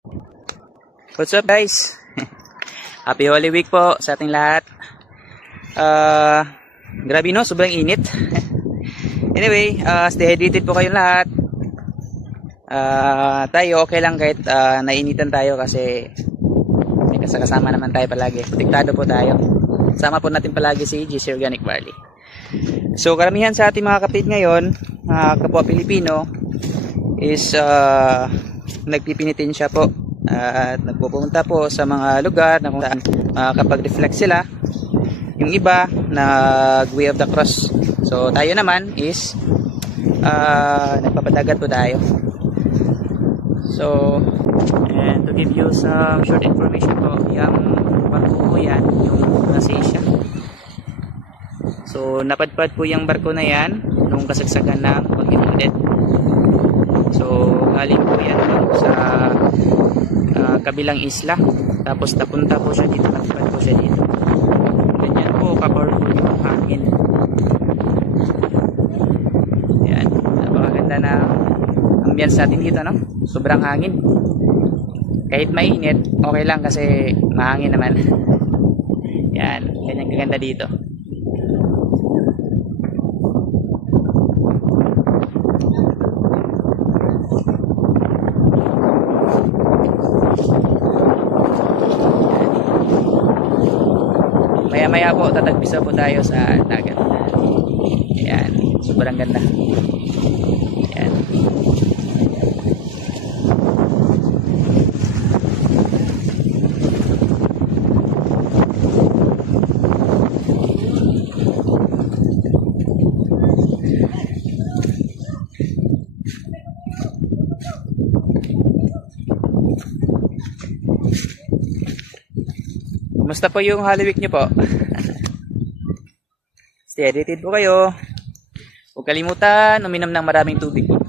What's up guys? Happy Holy Week po sa ating lahat. Grabe no, sobrang init. Anyway, stay hydrated po kayong lahat. Tayo okay lang kahit nainitan tayo kasi may kasama naman tayo palagi. Protektado po tayo. Sama po natin palagi si GC Organic Barley. So karamihan sa ating mga kapatid ngayon, kapwa Pilipino, is nagpipinitin siya po at nagpupunta po sa mga lugar na kung saan makakapag-reflect sila. Yung iba nag-way of the cross. So tayo naman is nagpapadagat po tayo. So and to give you some short information po, yung barko po yan, yung nasa Asia. So napadpad po yung barko na yan nung kasagsagan ng Bagyong Odette. So galing po yan sa kabilang isla, tapos napunta po siya dito, napadpad po siya dito. Ganyan po ka-powerful yung hangin. Yan, napakaganda na ambience natin dito, no? Sobrang hangin. Kahit mainit, okay lang kasi mahangin naman. Yan, ganyan kaganda dito. Maya-maya po tatagpisa po tayo sa dagat. Ayan, sobrang ganda. Ayan. Kumusta po yung Holy Week nyo po? Stay hydrated po kayo. Huwag kalimutan, uminom ng maraming tubig po.